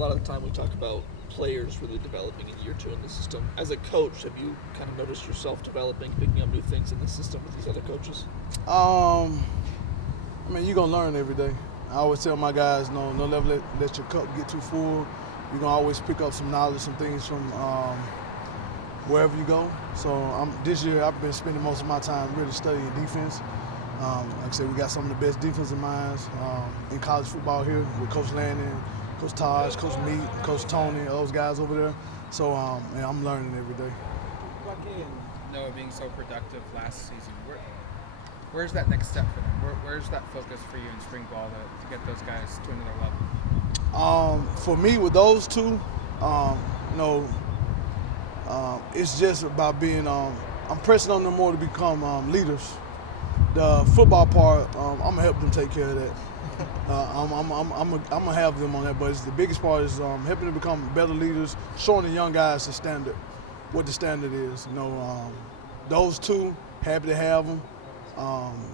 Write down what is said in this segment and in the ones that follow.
lot of the time we talk about players really developing in year 2 in the system. As a coach, have you kind of noticed yourself developing, picking up new things in the system with these other coaches? I mean, you're going to learn every day. I always tell my guys, no never let your cup get too full. You're going to always pick up some knowledge, some things from wherever you go. So this year I've been spending most of my time really studying defense. Like I said, we got some of the best defensive minds in college football here with Coach Landon, Coach Taj, Coach Meat, Coach Tony, those guys over there. So I'm learning every day. Lucky and Noah being so productive last season, where's that next step for them? Where's that focus for you in spring ball to get those guys to another level? For me, with those two, it's just about being. I'm pressing on them more to become leaders. The football part, I'm gonna help them take care of that. I'm gonna have them on that, but the biggest part is helping them become better leaders, showing the young guys the standard, what the standard is. Those two, happy to have them.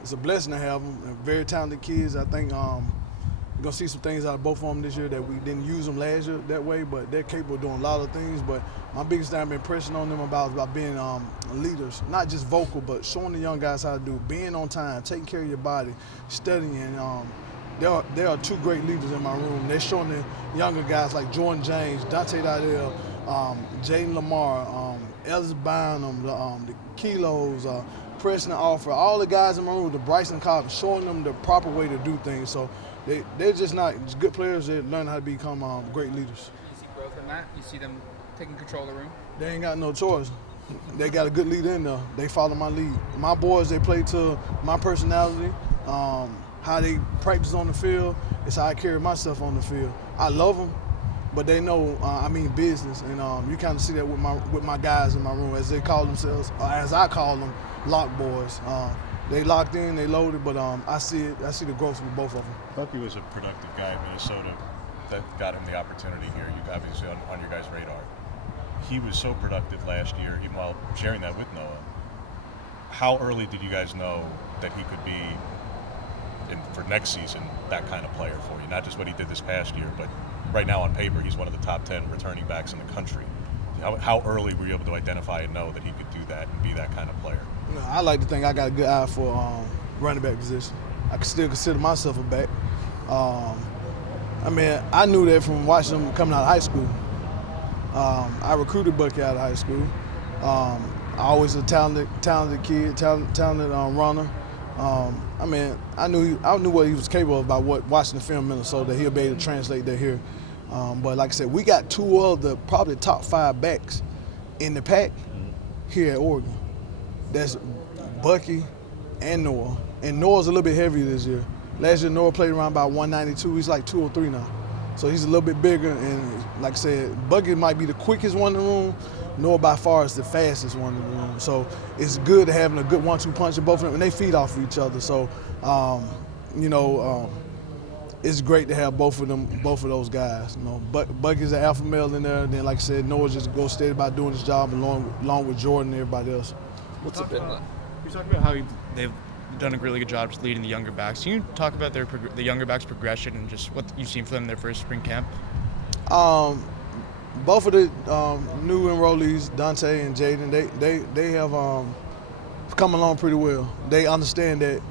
It's a blessing to have them. They're very talented kids. I think we're gonna see some things out of both of them this year that we didn't use them last year that way, but they're capable of doing a lot of things. But my biggest thing I've been pressing on them about is about being leaders, not just vocal, but showing the young guys how to do, being on time, taking care of your body, studying. There are two great leaders in my room. They're showing the younger guys like Jordan James, Dante Dydell, Jaden Lamar, Ellis Bynum, the Kilos, Preston Offer, all the guys in my room, the Bryson Cobb, showing them the proper way to do things. So they're just not just good players. They're learning how to become great leaders. You see growth in that? You see them taking control of the room? They ain't got no choice. They got a good leader in there. They follow my lead. My boys, they play to my personality. How they practice on the field is how I carry myself on the field. I love them, but they know I mean business, and you kind of see that with my guys in my room, as they call themselves, or as I call them, lock boys. They locked in, they loaded, but I see the growth with both of them. Bucky was a productive guy in Minnesota that got him the opportunity here. You obviously on your guys' radar. He was so productive last year, even while sharing that with Noah. How early did you guys know that he could be, for next season, that kind of player for you? Not just what he did this past year, but right now on paper, he's one of the top 10 returning backs in the country. How early were you able to identify and know that he could do that and be that kind of player? I like to think I got a good eye for running back position. I can still consider myself a back. I knew that from watching him coming out of high school. I recruited Bucky out of high school. I always a talented kid, talented runner. I knew what he was capable of by watching the film in Minnesota, that he'll be able to translate that here. But like I said, we got two of the probably top 5 backs in the pack here at Oregon. That's Bucky and Noah. And Noah's a little bit heavier this year. Last year, Noah played around about 192. He's like 203 now. So he's a little bit bigger. And like I said, Bucky might be the quickest one in the room. Noah by far is the fastest one in the room. So it's good having a good 1-2 punch in both of them, and they feed off of each other. So, it's great to have both of those guys. Bucky's an alpha male in there. And then, like I said, Noah just goes steady about doing his job along with Jordan and everybody else. What's it been like? You talked about how they've done a really good job just leading the younger backs. Can you talk about the younger backs' progression and just what you've seen for them in their first spring camp? Both of the new enrollees, Dante and Jaden, they have come along pretty well. They understand that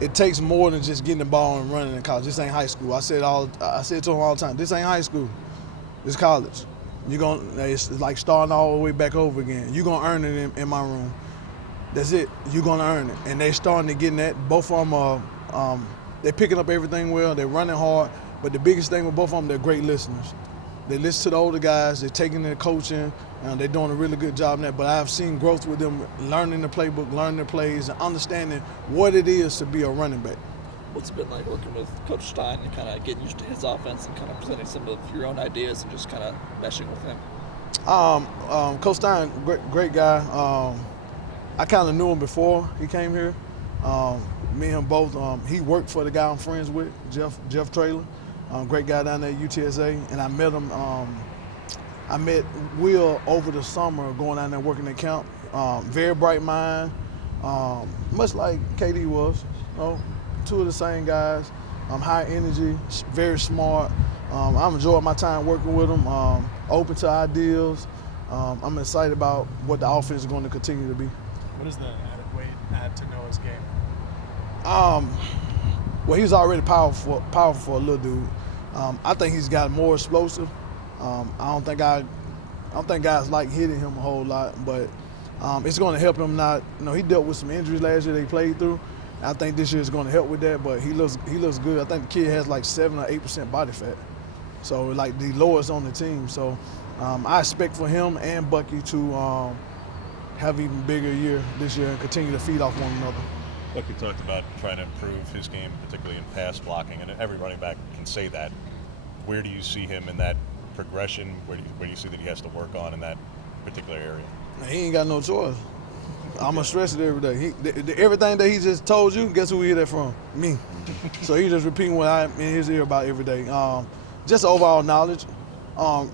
it takes more than just getting the ball and running in college. This ain't high school. I say it to them all the time. This ain't high school. It's college. It's like starting all the way back over again. You're gonna earn it in my room. That's it. You're gonna earn it. And they're starting to get that. Both of them they're picking up everything well. They're running hard. But the biggest thing with both of them, they're great listeners. They listen to the older guys. They're taking their coaching, and they're doing a really good job in that. But I've seen growth with them, learning the playbook, learning the plays, and understanding what it is to be a running back. What's it been like working with Coach Stein and kind of getting used to his offense and kind of presenting some of your own ideas and just kind of meshing with him? Coach Stein, great guy. I kind of knew him before he came here. Me and him both. He worked for the guy I'm friends with, Jeff Traylor. Great guy down there at UTSA, and I met him. I met Will over the summer going down there working at camp. Very bright mind, much like KD was. Two of the same guys. High energy, very smart. I'm enjoying my time working with him, open to ideas. I'm excited about what the offense is going to continue to be. What does the added weight add to Noah's game? Well, he's already powerful for a little dude. I think he's got more explosive. I don't think guys like hitting him a whole lot, but it's going to help him not. He dealt with some injuries last year that he played through. I think this year is going to help with that, but he looks good. I think the kid has like 7 or 8% body fat, so like the lowest on the team. So I expect for him and Bucky to have even bigger year this year and continue to feed off one another. Bucky talked about trying to improve his game, particularly in pass blocking, and every running back can say that. Where do you see him in that progression? Where do you see that he has to work on in that particular area? He ain't got no choice. I'm gonna stress it every day. Everything that he just told you, guess who he hear that from? Me. So he just repeating what I'm in his ear about every day. Just overall knowledge,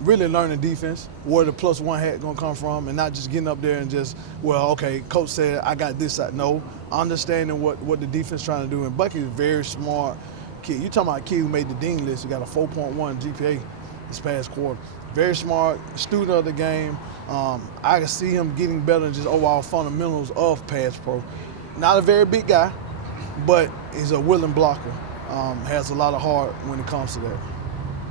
really learning defense, where the +1 hat gonna come from, and not just getting up there and just, well, okay, coach said I got this side. No, understanding what the defense trying to do. And Bucky's a very smart kid. You talking about a kid who made the Dean list, who got a 4.1 GPA this past quarter. Very smart, student of the game. I can see him getting better in just overall fundamentals of pass pro. Not a very big guy, but he's a willing blocker. Has a lot of heart when it comes to that.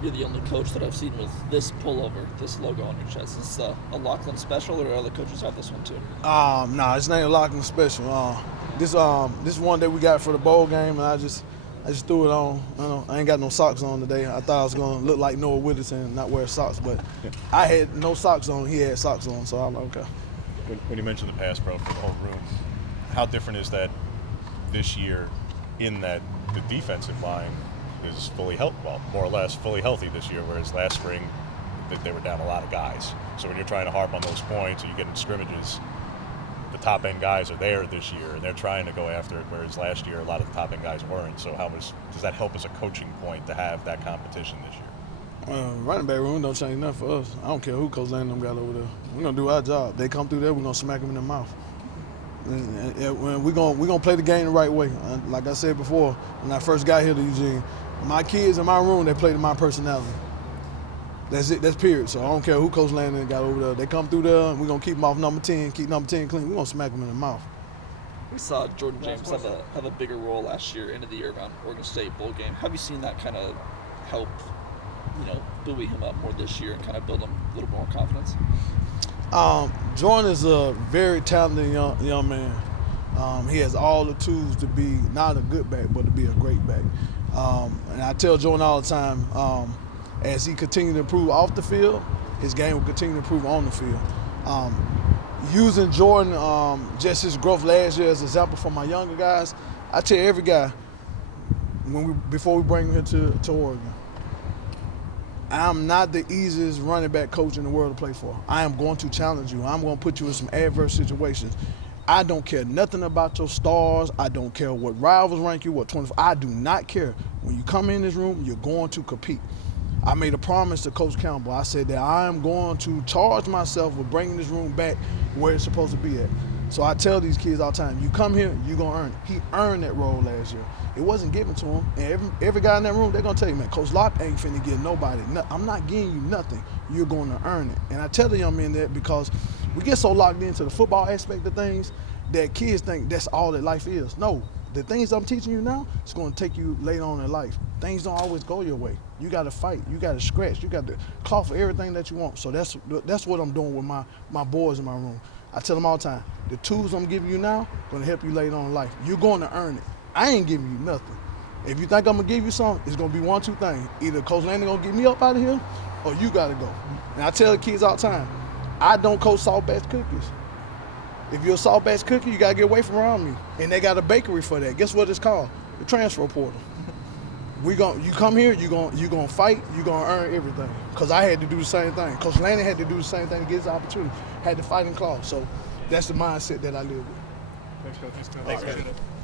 You're the only coach that I've seen with this pullover, this logo on your chest. Is this a Locklyn special, or do other coaches have this one too? Nah, it's not a Locklyn special. This one that we got for the bowl game, and I just threw it on. I ain't got no socks on today. I thought I was gonna look like Noah Witherspoon and not wear socks, but I had no socks on. He had socks on, so I'm like, okay. When you mentioned the pass pro for the whole room, how different is that this year in that the defensive line is fully healthy, well, more or less fully healthy this year, whereas last spring they were down a lot of guys. So when you're trying to harp on those points and you get in scrimmages, the top end guys are there this year and they're trying to go after it, whereas last year a lot of the top end guys weren't. So how much does that help as a coaching point to have that competition this year? Running back room don't change nothing for us. I don't care who Coach Lane them got over there. We're gonna do our job. They come through there, we're gonna smack them in the mouth. And we're gonna play the game the right way. Like I said before, when I first got here to Eugene, my kids in my room, they play to my personality. That's it. That's period. So I don't care who Coach Landon got over there. They come through there, and we're going to keep them off number 10, keep number 10 clean. We're going to smack them in the mouth. We saw Jordan James have a bigger role last year, end of the year, around Oregon State bowl game. Have you seen that kind of help, buoy him up more this year and kind of build him a little more confidence? Jordan is a very talented young man. He has all the tools to be not a good back, but to be a great back. And I tell Jordan all the time, as he continues to improve off the field, his game will continue to improve on the field. Using Jordan, just his growth last year as an example for my younger guys, I tell every guy, before we bring him here to Oregon, I'm not the easiest running back coach in the world to play for. I am going to challenge you. I'm going to put you in some adverse situations. I don't care nothing about your stars. I don't care what rivals rank you, what 24. I do not care. When you come in this room, you're going to compete. I made a promise to Coach Campbell. I said that I am going to charge myself with bringing this room back where it's supposed to be at. So I tell these kids all the time, you come here, you're going to earn it. He earned that role last year. It wasn't given to him. And every guy in that room, they're going to tell you, man, Coach Lock ain't finna give nobody. I'm not giving you nothing. You're going to earn it. And I tell the young men that because we get so locked into the football aspect of things that kids think that's all that life is. No, the things I'm teaching you now, it's going to take you later on in life. Things don't always go your way. You got to fight. You got to scratch. You got to claw for everything that you want. So that's what I'm doing with my boys in my room. I tell them all the time, the tools I'm giving you now going to help you later on in life. You're going to earn it. I ain't giving you nothing. If you think I'm going to give you something, it's going to be one, two things. Either Coach Landon going to get me up out of here or you got to go. And I tell the kids all the time, I don't coach soft batch cookies. If you're a soft batch cookie, you got to get away from around me. And they got a bakery for that. Guess what it's called? The transfer portal. You come here, you're gonna fight, you're gonna earn everything. Because I had to do the same thing. Coach Landon had to do the same thing to get his opportunity. Had to fight and claw. So that's the mindset that I live with. Thanks, Coach. Thanks, Coach.